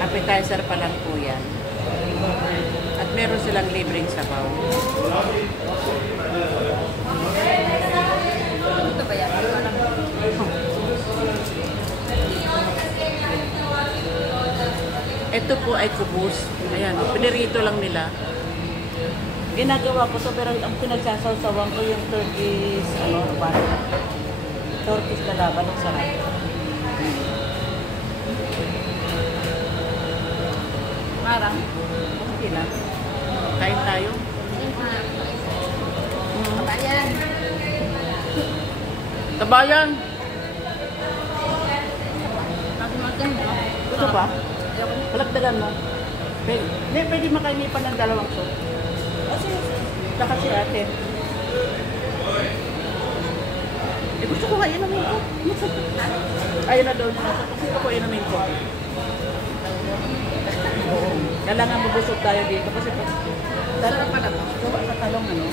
Appetizer pa lang po yan. At meron silang libreng sabaw. Ito ba yan? Ito po ay kubus. Ayan, pinirito lang nila. Ginagawa ko to pero ang pinagsasawsawan ko yung Turkish, Turkish na laban ng sarap. Parang. Okay na. Kain tayo. Kabayan. Tabayan! Masin-masin, no? Gusto pa? Palagdagan mo. Pwede makainipan ng dalawang soup. Kasi, saka si ate. Gusto ko nga inamin ko. Ayun na doon. Gusto ko inamin ko. Kailangan mabusog tayo dito kasi Sarap pala to. gawa sa talong ano.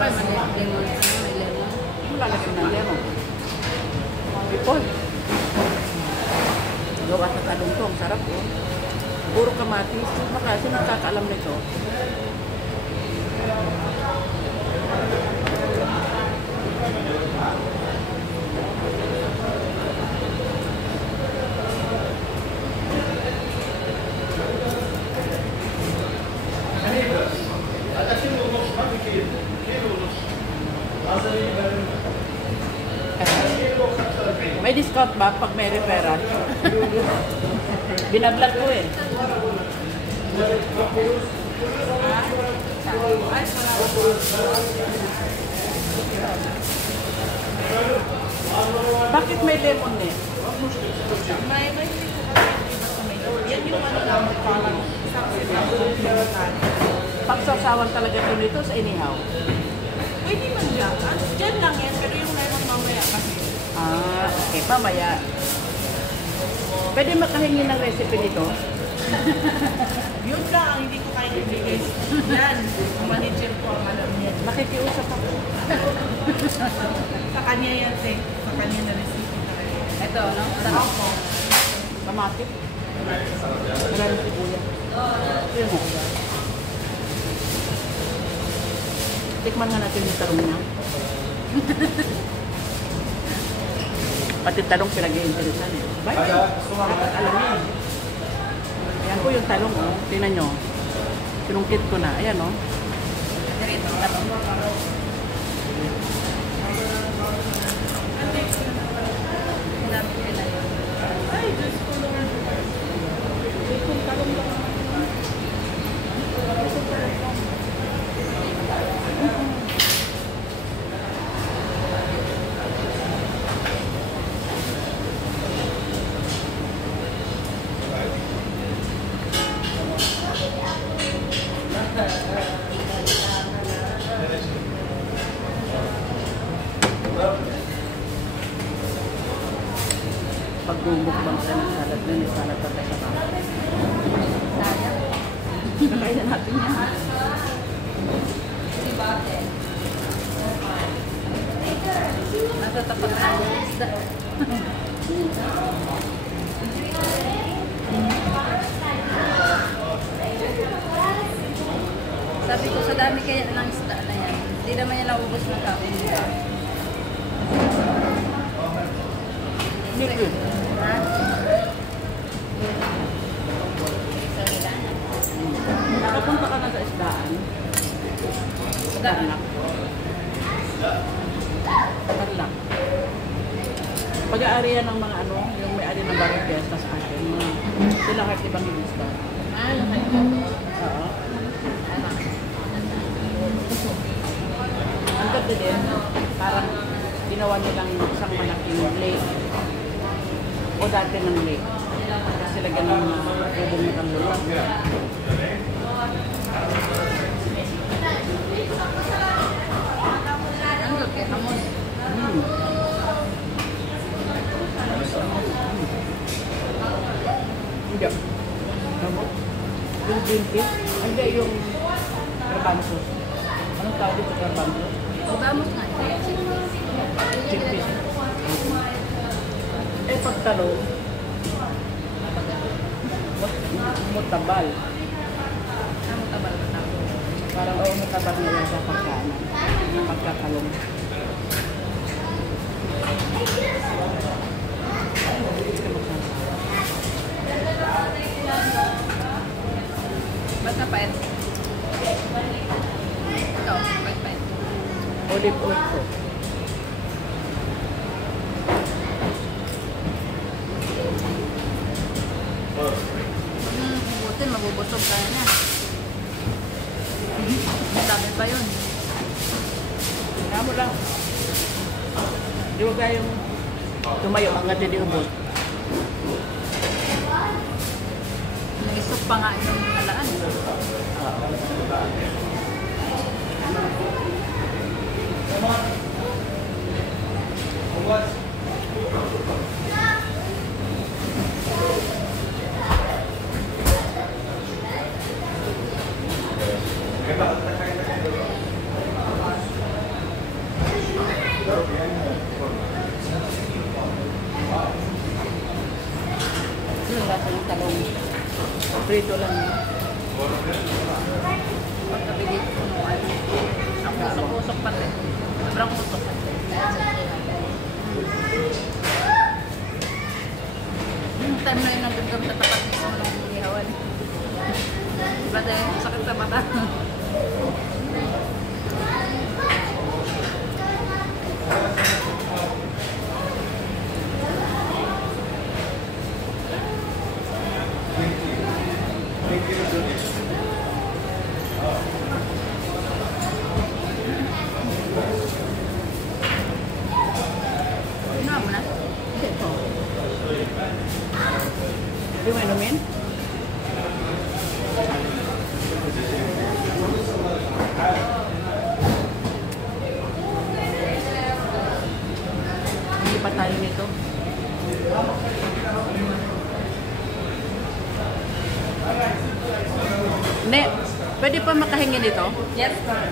May lemon. May lemon. Lalagyan ng lemon. Ipon. Gawa sa talong to. Ang sarap oh. Puro kamatis. Kasi nakakaalam nito. May discount ba pag may referral? Binablog ko eh. Bakit may lemon eh? May yan yung ano lang, parang Pagsawsawan talaga ito nito sa inihaw. pwede man dyan. Dyan lang yan, pero yung lemon mamaya kasi. Ah, okay. Mamaya. Pwede makahingi ng recipe nito? Yun lang ang hindi ko kaya ibigay. Yan, ang manager ko ang alam niya. Nakikiusap ako. Sa kanya yan, te. Sa kanya na recipe. Ito, no? Sarap ko. Kamatis. Maraming sibuyas. Yun mo. Tikman nga natin yung talong niya. Pati talong pinag-iinteresan eh. Bakit? Dapat alam yan. Ayan po yung talong oh. Tingnan nyo. Sinungkit ko na. Ayan oh. Dirito, talong. Ay, Diyos ko naman. Yung talong lang. Pag bumukbang ka ng salad na yung salad pagkasama. Sayang. Kakainin natin yan. Nasa tapat na yung isda. Sabi ko, sa dami kaya ng isda na yan, hindi naman yan naubos ng kaon nila. Nicky. Ha? Nakapunta ka na sa isdaan. Tarlac. Tarlac. Pag-aari yan ng mga ano, yung may-ari ng Barrio Fiesta sa akin. Sila kahit ibang ilista. Ah, lumay ka. Oo. Ang ganda din, parang ginawa nilang isang malaking lake. O dati ng lake. Kasi sila ganun na bubong na kang lupa. Ang laki, hamos. Hindi. Yung green fish, hindi yung garbanzos. Anong tawag dito garbanzos? Vamos nga. Chickpeas. talong, mutabal. Tabal na tao. Parang mutabal na yan sa pagkaanan. Pagkatalong. Ba't napait? Ito, pait-pait. Olive oil ko. Butin, mabubusog ka na. Ang dami pa yun. Nga mo lang. Di ba kayong tumayo hanggang hindi ubod? Naisok pa nga yung halaan. Yung lasa ng talong. Prito lang yun. Pagkabili ko nung ano. Ang usok-usok pa rin. Sobrang usok. Yung time na yun nagdagam sa tapat mismo ng ihawan. Diba tayo? Sakit sa mata. Ano mo na? Hindi po. Di mo inumin? Hindi pa tayo nito. Ne, pwede pa makahingi nito? Yes, sir.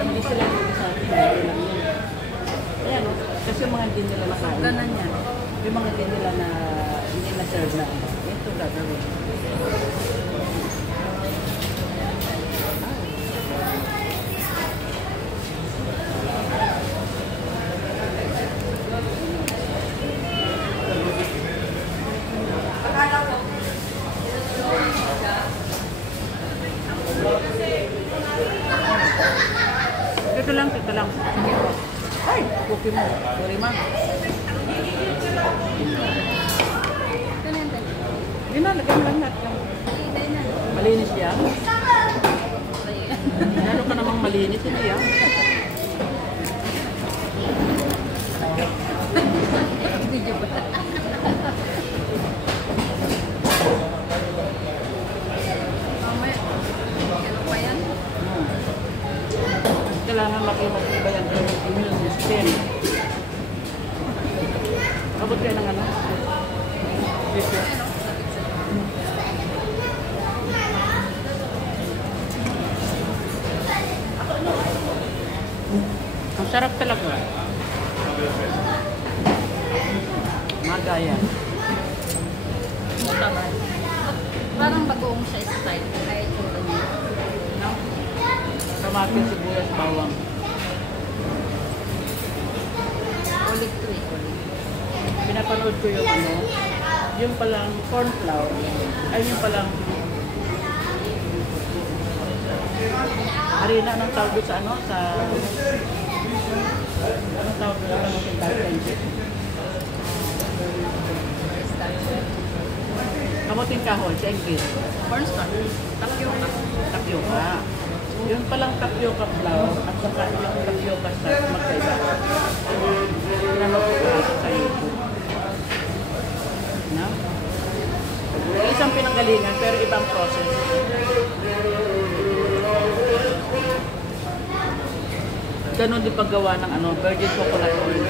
Hindi sila sa akin. Ayan o. Kasi yung mga hindi nila nakain. Ganon yan. Yung mga hindi nila na hindi na-serve na. Ito gagawin. Ito lang, ito lang. Ay, cookie mo. Sorry, ma. Hindi na, lagyan lang natin. Malinis yan. Lalo ka namang malinis, hindi yan. Video ba? Mamaya, ano pa yan? Kailangan makibag-iba yung immune system. Abot kayo ng ano? Dito. Ang sarap talaga. Magaya. Tama. Parang bagoong siya style. Kaya itsura niya. No? Kamatis, sibuyas, bawang. Olive tree. Pinapanood ko yung ano, yung palang corn flour, ay yung palang harina ng tawag doon sa ano, sa anong tawag doon sa mga kamuting kahoy, sa English. Cornstarch. Tapioca. Tapioca. Yung palang tapioca flour at saka yung tapioca starch magkaiba. Pinanood ko sa YouTube. No? Isang pinanggalingan pero ibang process. Ganon din paggawa ng ano, virgin coconut oil.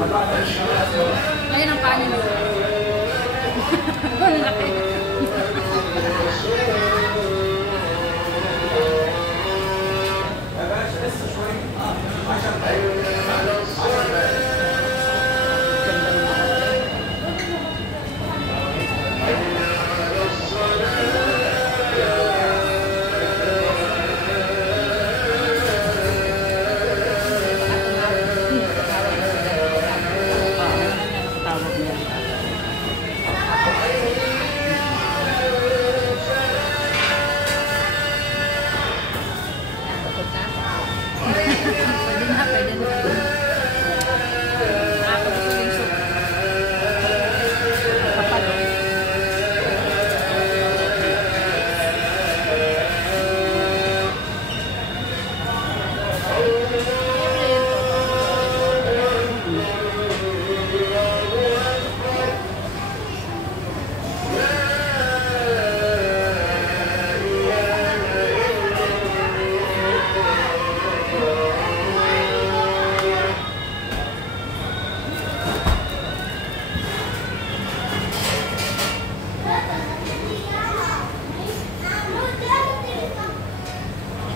Ngayon ang kanin. Ang laki. Ganda ng mga tawag niya. Tapos na. Pwede na, pwede na. Nakakabito yung soup. Kapal.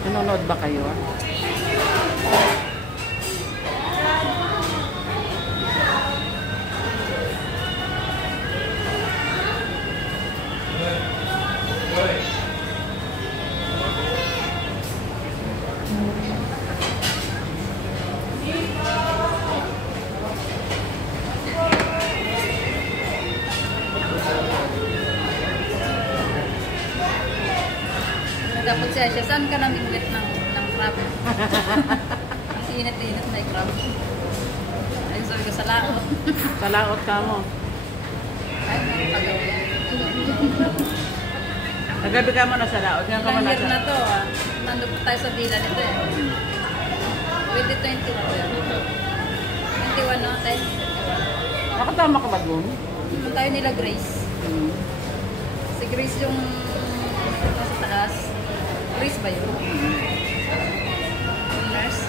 Nanonood ba kayo? Dapat siya, saan ka namingwit ng crab? Ang init-init na yung crab. Ayun, sabi ko sa laot. Sa laot ka mo. Ay, pagawi. Nagabi ka mo na sa laot. Ngayon ka mo Ilang na year sa... na to, ah. Nandun po tayo sa villa nito eh. 2021 yan. 21 no, tayo. Nakatama ka ba doon? Nandun tayo nila Grace. Si Grace yung nasa taas. Grace ba yun? Yung nurse.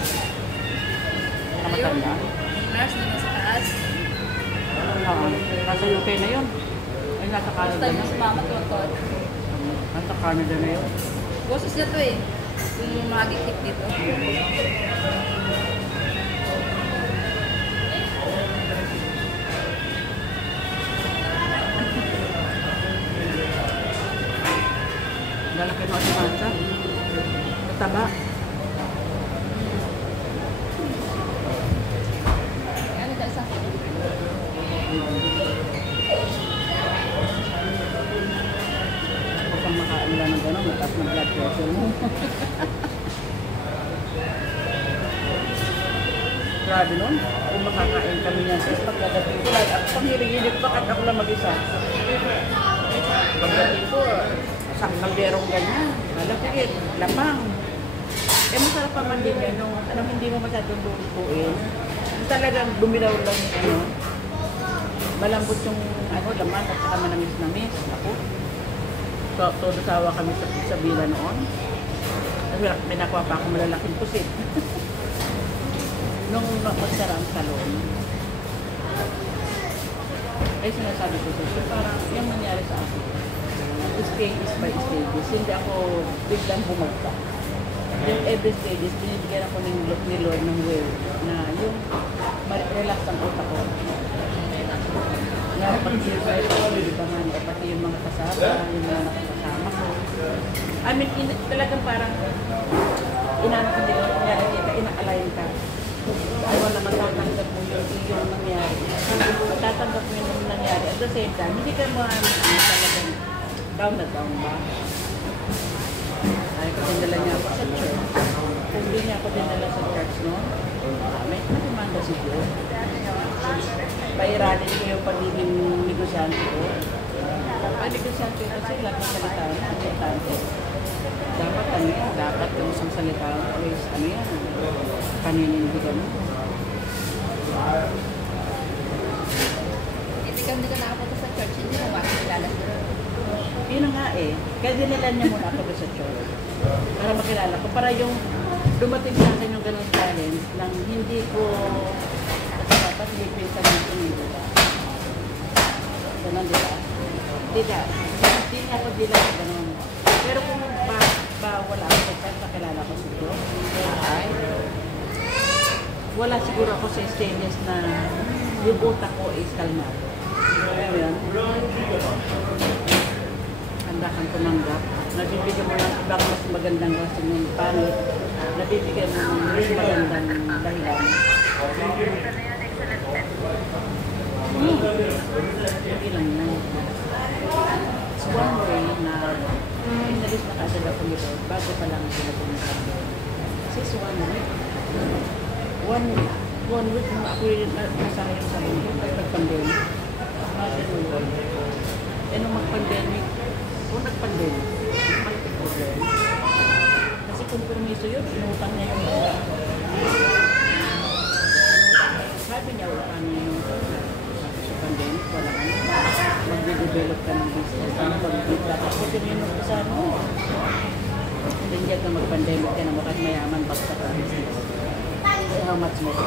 Nakamatanda? Yung nurse na nasa taas. Oo. Nasa UK na yun. Ay, nasa Tapos Canada tayo na. yung sumama to. Nasa Canada na yun. Boses niya to eh. Yung magigit dito. Lalaki mo si Mansa. Mataba. Ano ka isa? Huwag kang makain lang ng gano'n. Mataas ng blood pressure mo. Grabe nun. Kung makakain kami niyan sis, pagkagating ko, like, ako panghilig-hilig pa kahit ako lang mag-isa. Pagdating ko, isang kalderong ganyan. Malapit, lapang. Eh, masarap pa man din yan. Nung, hindi mo masyadong lulutuin. Talagang dumilaw lang yung malambot yung laman at saka manamis-namis. Ako. Todo sawa kami sa villa noon. Kasi may nakuha pa ako malalaking pusit. Nung magsara ang salon, ay sinasabi ko siya, parang yung nangyari sa akin, stage by stages, hindi ako biglang bumagsak. Yung every stages, binibigyan ako ni Lord ng will na yung relax ang utak ko. Na pag-survive ako, libangan, o pati yung mga kasama, yung mga nakakasama ko. I mean, talagang parang inano ko nila, nakikita, ina-align ka. Ayaw na matatanggap mo yung nangyari. Matatanggap mo yung nangyari. At the same time, hindi ka talagang down na down ba? Ay, ko dinala niya ako sa church. Kung hindi niya ako dinala sa church, no? May nakumanda si Diyos. Pairanin ko yung pagiging negosyante ko. Ang negosyante kasi lahat ng salita na importante. Dapat ano yan? Dapat yung isang salita always ano yan? Paninindigan mo. Ikaw hindi ka nakapunta sa church, hindi mo ba kilala siya? Yun na nga eh. Kaya dinilan niya muna ako doon sa church. Para makilala ko. Para yung dumating sa akin yung ganun challenge nang hindi ko dapat silipin sa dito nito. Ganun, di ba? Hindi nga ako bilang ganun. Pero kung wala ako, kahit nakilala ko siguro, ay, wala siguro ako sa stainless na yung utak ko is kalmado. Alam mo yan? Handa kang tumanggap. Nabibigyan mo ng ibang mas magandang rason ng pangit. Nabibigyan mo ng mas magandang dahilan. Hindi lang yan. It's one way na inalis na kaagad ako nito bago pa lang sila pumunta. Kasi it's one week nung ako yung nasayang sa mundo at nag-pandemic. Nung mag-pandemic, kung nag-pandemic, malapit problem. Kasi kompromiso yun, inutang niya yung mga. Sabi niya, utang niya yung sa pandemic, wala ka na. Mag-develop ka ng business. Ano, dapat ko din yung nagpasano. Hindi niya ka mag-pandemic ka na mukhang mayaman basta ka business. So how much more?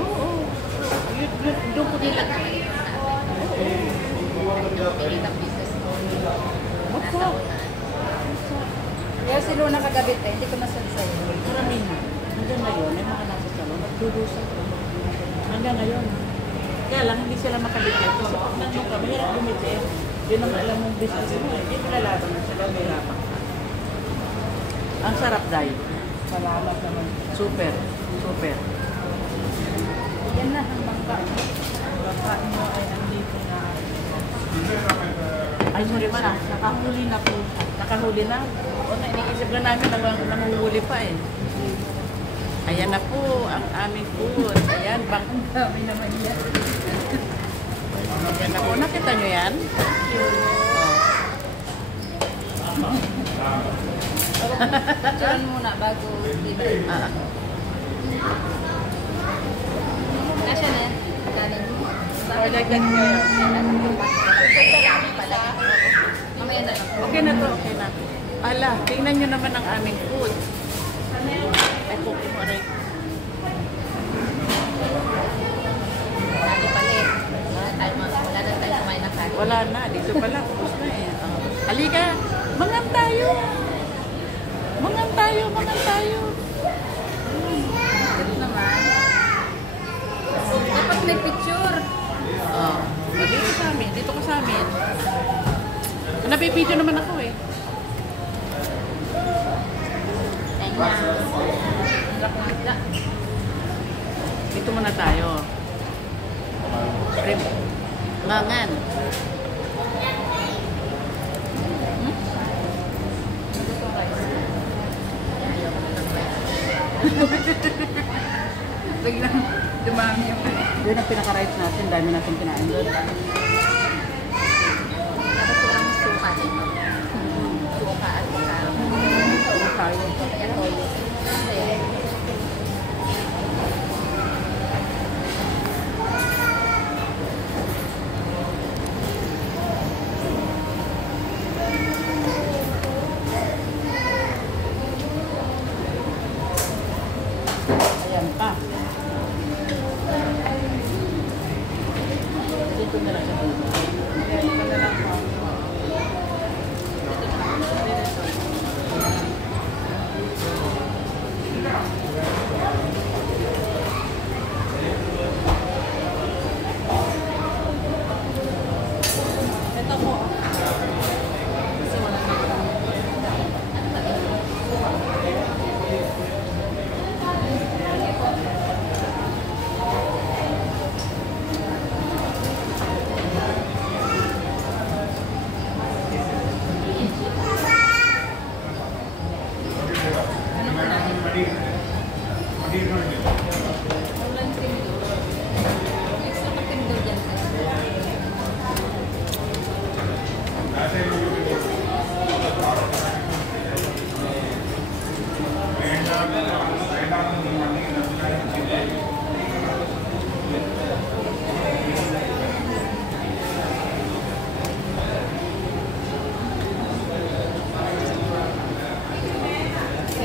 Oo. Doon ko nila. Kaya si Luna kagabi hindi ko nasan sa'yo. Karamihan. Hanggang ngayon, may mga nasa salon, nagdudusan. Hanggang ngayon. Kaya lang, hindi sila makabigay. Kasi pag nandun ka, mahirap bumiti. Yun ang alam mong business mo. Hindi mo lalaban na sila, may lapak ka. Ang sarap dahil. Salamat naman. Super. Super. Yan na ang bangka. Bangka mo ay andito na. Ay, sorry man. Nakahuli na po. Nakahuli na. O, iniisip na namin na nanguhuli pa eh. Ayan na po ang aming food. Ayan, bang. Ang dami naman yan. Ayan na po. Nakita nyo yan? Diyan muna bago diba? Nasya na yan? Kanin mo? Or like that ngayon. Mamaya na lang. Okay na to, okay na. Ala, tingnan nyo naman ang aming food. Ay, cookie mo rin. Lagi palit. Wala na tayo kumain na kanin. Wala na, dito pala. Tapos na eh. Halika, mangan tayo. Mangan tayo, mangan tayo. Ganun naman. Dapat may picture. Oh, dito sa amin, dito ka sa amin. Nabibideo naman ako eh. Dito muna tayo. Ngangan. Biglang dumami yung Yun ang pinaka-rights natin, dami natin kinain doon. dapat ko lang suka dito. Suka at saka Tayo. kaya toyo. Ayan. Ayan pa. Dito na lang sa dito. Ayan pa na lang po. Ito po. Kasi wala na. Ano ko na? Ulan tindor. Extra na tindor dyan.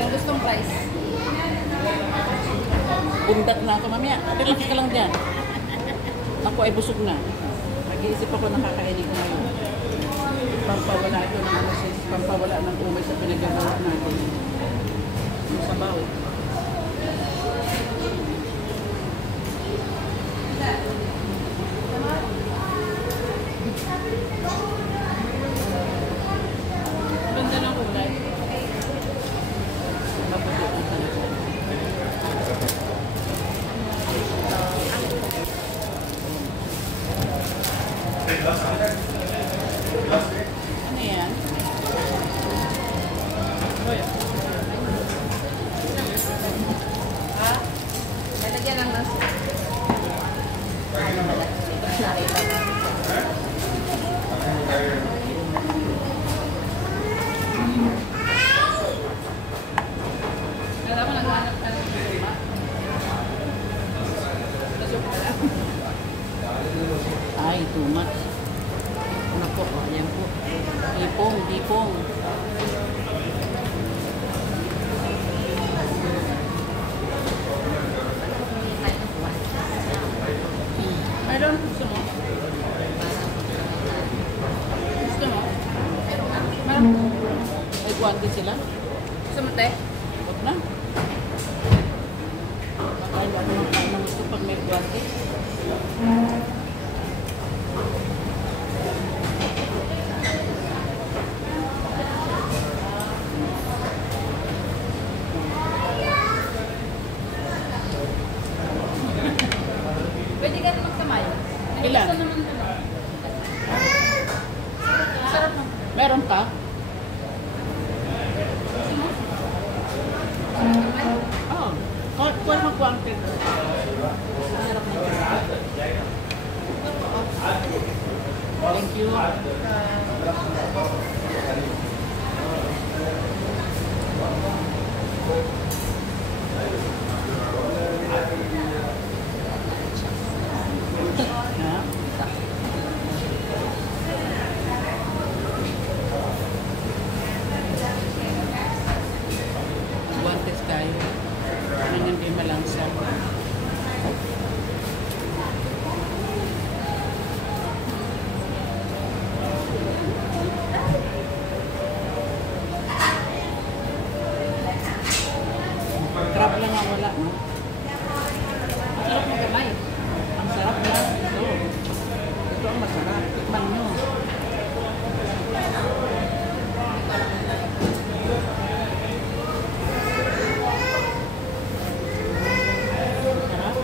Yung gustong price. Bundat na ako, ma'am. mamaya. Relax ka lang dyan. Ako ay busog na. Nag-iisip ako nakakainin ko ngayon. Pampawala ito ng ano, pampawala ng umay sa pinagagawa natin. Yung sabaw. Ganda ng kulay. Maputi ang talaga. Ano yan? Ha? Lalagyan lang ng Kala ko naghanap ka ng luma. Tasok ka lang. Ay, too much. Ano po? Ayan po. Dipong, dipong. Meron? Gusto mo? Gusto mo? Meron? May guwante sila? Gusto mo, te? Huwag na. Baka hindi ako makain ng gusto pag may guwante. Pwede ka na magkamay. Ilan? Gusto naman ito. Sarap mo. Meron ka? Kamay? Oo. Kuha mo guwante. Sarap na. Thank you. Ha? Guantes tayo. Nang hindi malansa. Crab lang ang wala, no? Sarap mo kamay. Ang sarap na. Ito. Ito ang masarap. Tikman nyo. Sarap.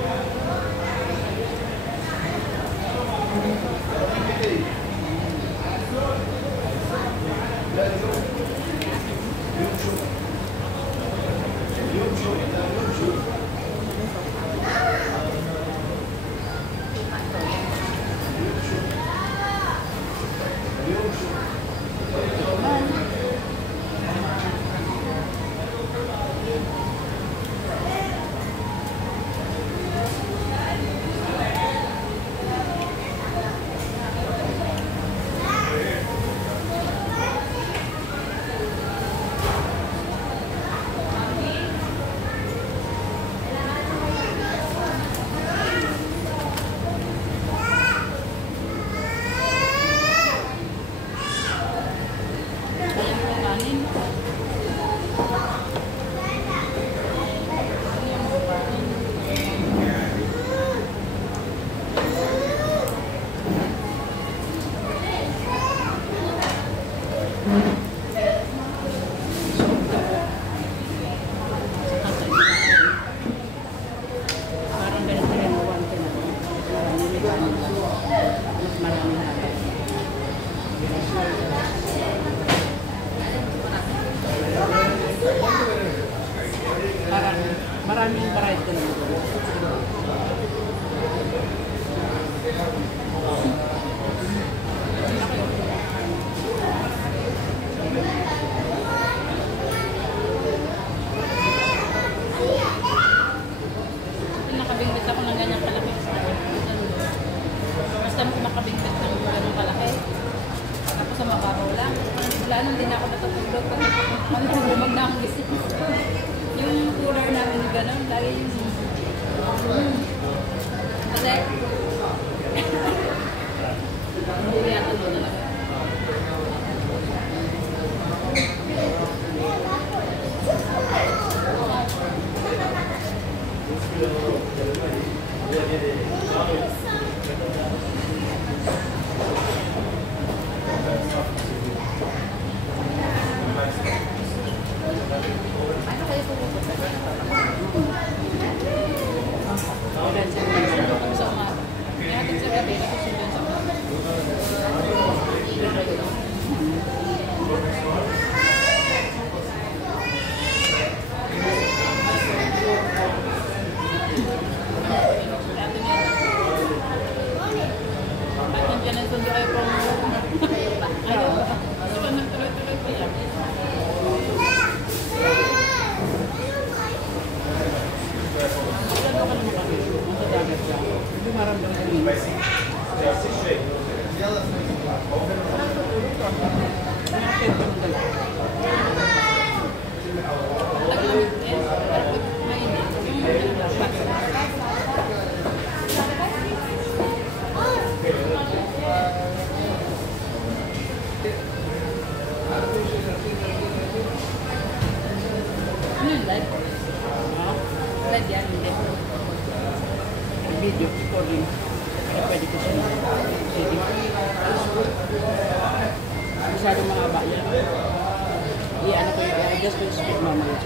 Parang ganito rin ang one na mas maraming halo. Parang maraming variety na ito. Nakabingwit ako ng ganyang kalaki. Basta mo makabingwit ng ganyang kalaki. Tapos sa mababaw lang. Wala nang din ako natutulog. Manulumag na akong gising. Yung cooler namin yung gano'n, lagi yung Kasi, hindi yata doon talaga. Ano kayo pupunta? Sa umaga. May hatid sa gabi, nakasundan sa umaga. At nandiyan ang sundo kayo pong ayaw ba? So, nagtuloy-tuloy pa yan. Magkano ka naman kami? Nasa dagat lang. Hindi maramdaman kami. Nakakit ka ng dalawa. Taglamig din. Pero pag mainit, yung lambat. Ano yung live? Live yan, hindi. Video recording. Kaya pwede ko siya na-edit. Masyadong mahaba yan. I-ano ko yung i-adjust ko yung speed mamaya.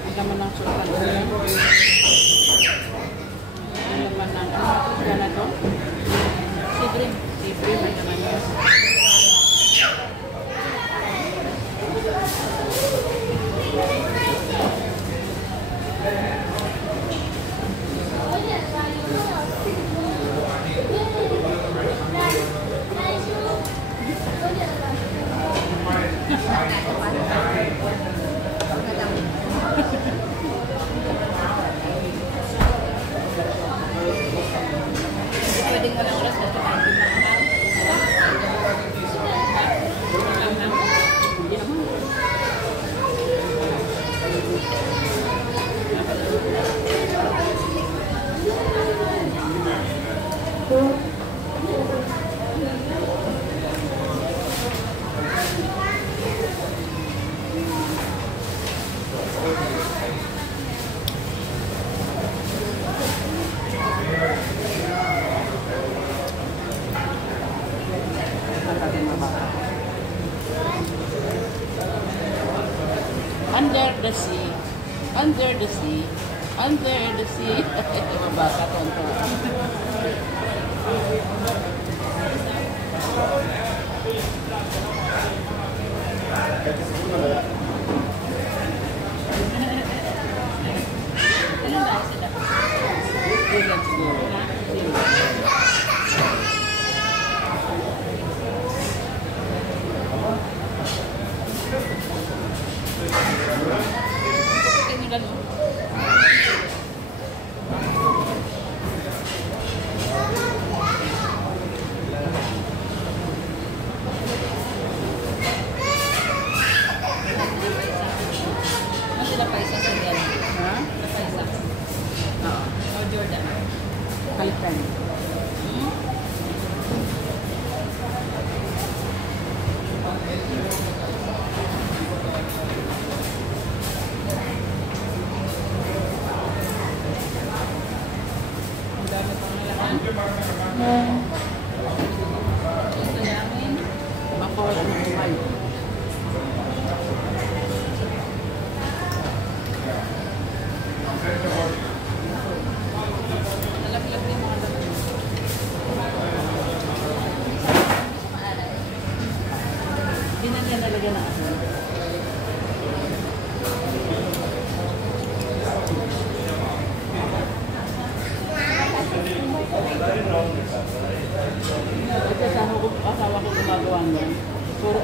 Ang laman ng sultan. Ang laman ng ano na to? Sidrin. Libre may naman yun. Hindi pwedeng walang oras na kumain din ng mahal. Hindi naman. Under the sea. Under the sea. Under the sea. Mabasa tonto. Ilan tayo sila? Relax siguro. Pupukin nila no? Ano sila pa isa sa yan? Ha? Sila pa isa? Oo. O Jordan? Kalitan. Hmm? Ang dami pang nalaman. Ito namin. Makuha ng buhay. Nalaglag din mga laman. Hindi na niya nalagyan ng asin.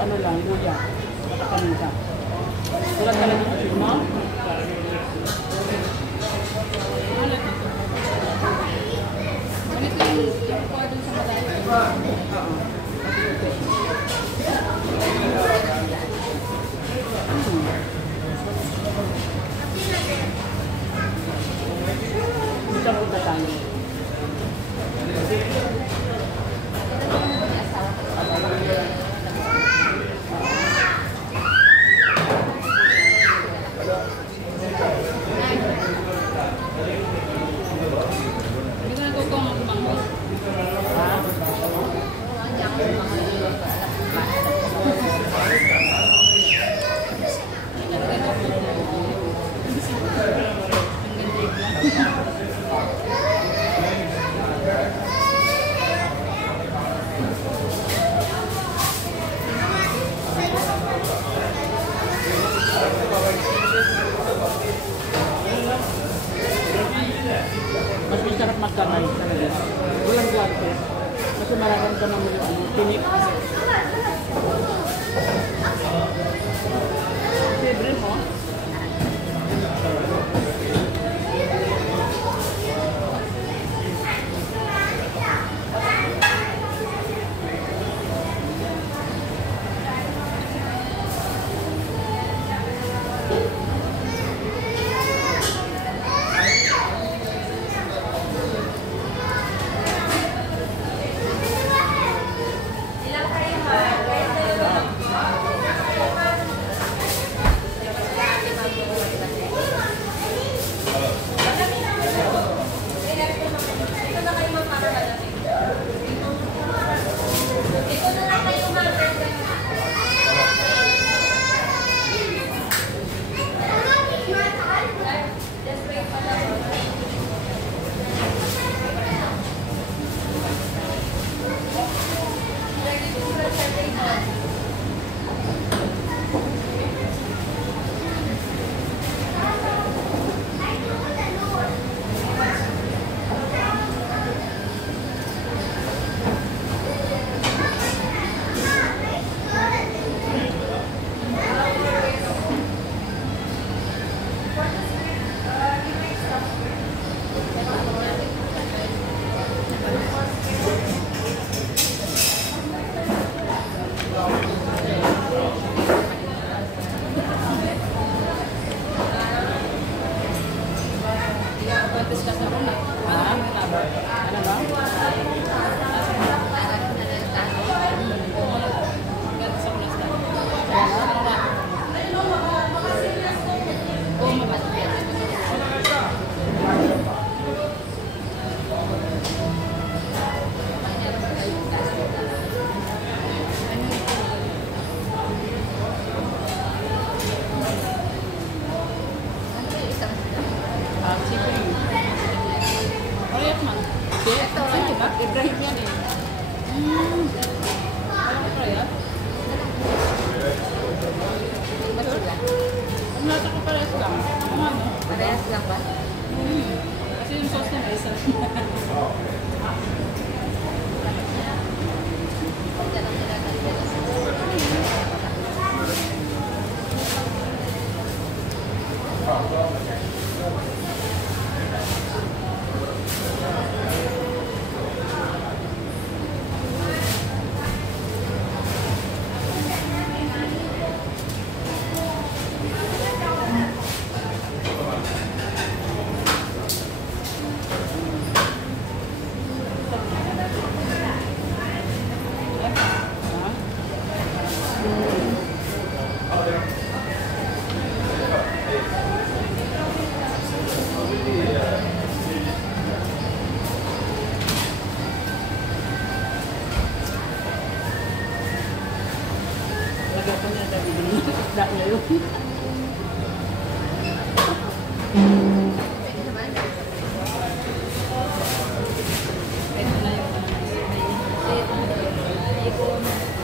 ano lang, luya. Matapaninta. Wala talaga kasi mo. Ganito yung kuha dun sa malayo. Oo. Gusto ko na tayo. Hindi ko natuto ang magmangos. Mas masarap magkamay talaga. Walang guwante. Kasi mararamdaman mo yung ano, tinik. Libre mo? Contest ka sa runa. Ano ba? Ganto sa kulas na. Oo, mapatid. Sige. Oriyak man. Sige ba? Ibrahim yan eh. Parang ko oriyak. Ang nasa ko parehas lang. Ang ano? Parehas lang ba? Kasi yung sauce na isa. Lagyan ko niya sabi ng isda ngayon. Ito na yung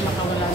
Nakawala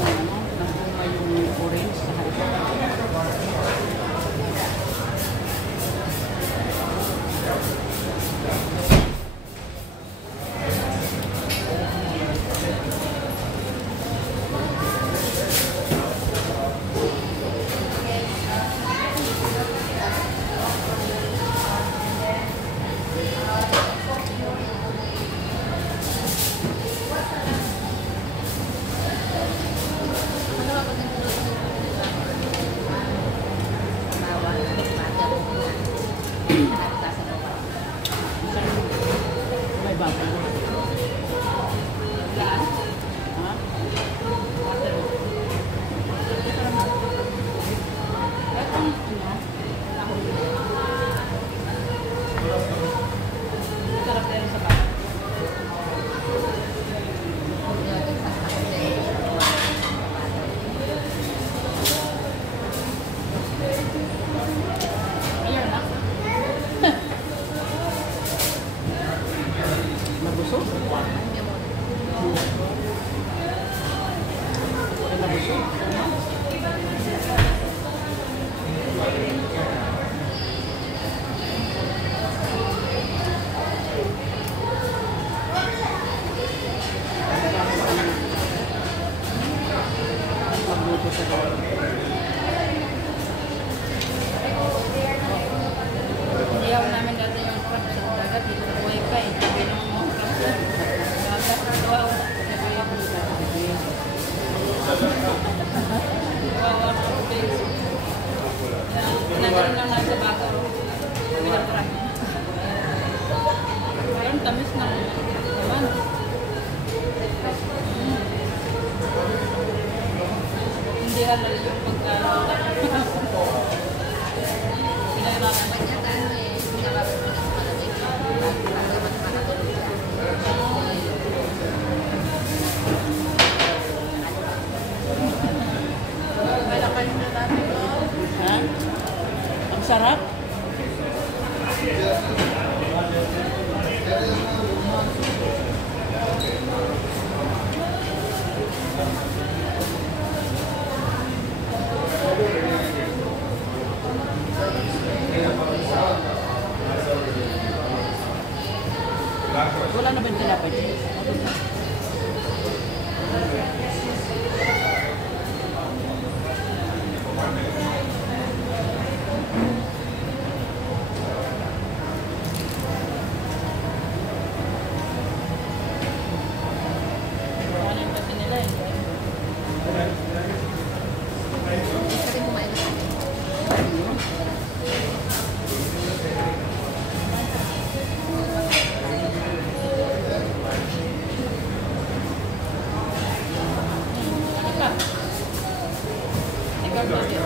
tamis ng naman. Hindi halal yung pagka... Ha? Ang sarap. Wala na ba yung tinapay? Kuhanin kasi nila eh. Kasi kumain na kami. Ikaw bakit?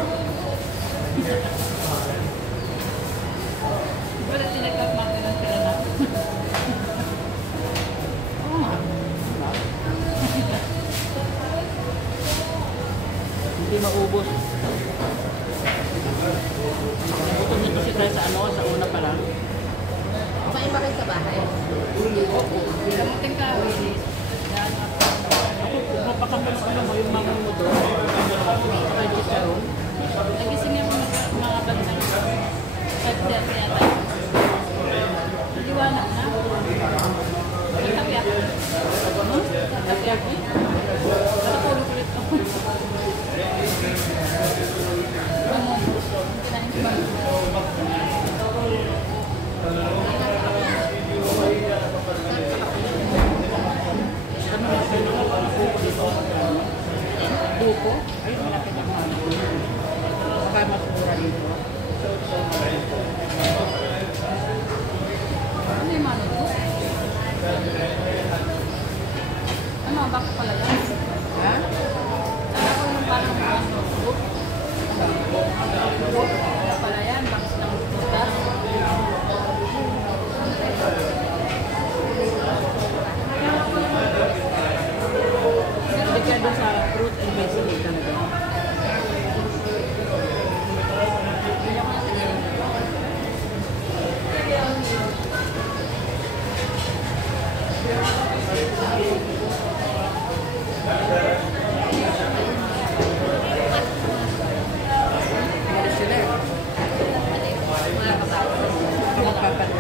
Wala tinagap natin ang pila na. Oo nga. Hindi maubos. Nagutom nito si Tay sa ano, sa una pa lang. Kumain ba kayo sa bahay? Kamuting ka, Willis. Ako, napakamulo ano mo, yung mga mo doon. Kaya chicharon. Nagising niya mga bansang pagdat niya tayo. Liwanag na. Nagtapiak. Takoyaki? Nakatulog ulit ako. Ano? Kinain ko ba? Buko? Ay, malapit ang mga buko. Baka mas mura dito. Ano yung mano ko? Ano? Bakit pala yan? Ha? Kala ko yung parang ano? Ano pala yan? Bakit ng puta? Hindi kaya doon sa fruit and vegetable talaga. Hindi ako nakagay. Hindi sila. Mga kapatid. Ito magpapalit.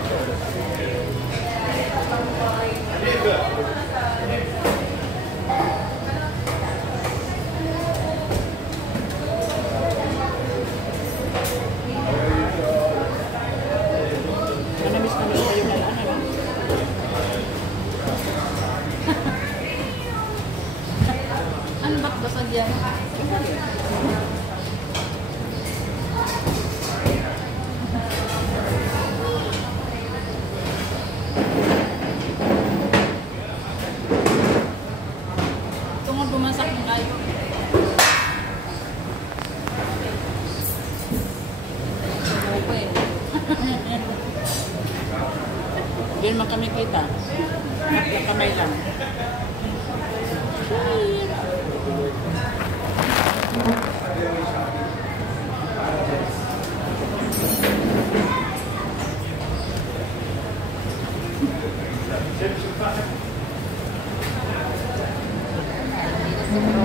Namiss namin kayo na lang, ano? Ano ba basag yan? Tungod bumasak ng kayo. Opo eh. Hindi naman kami kita. Nakakamay lang.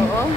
Oo.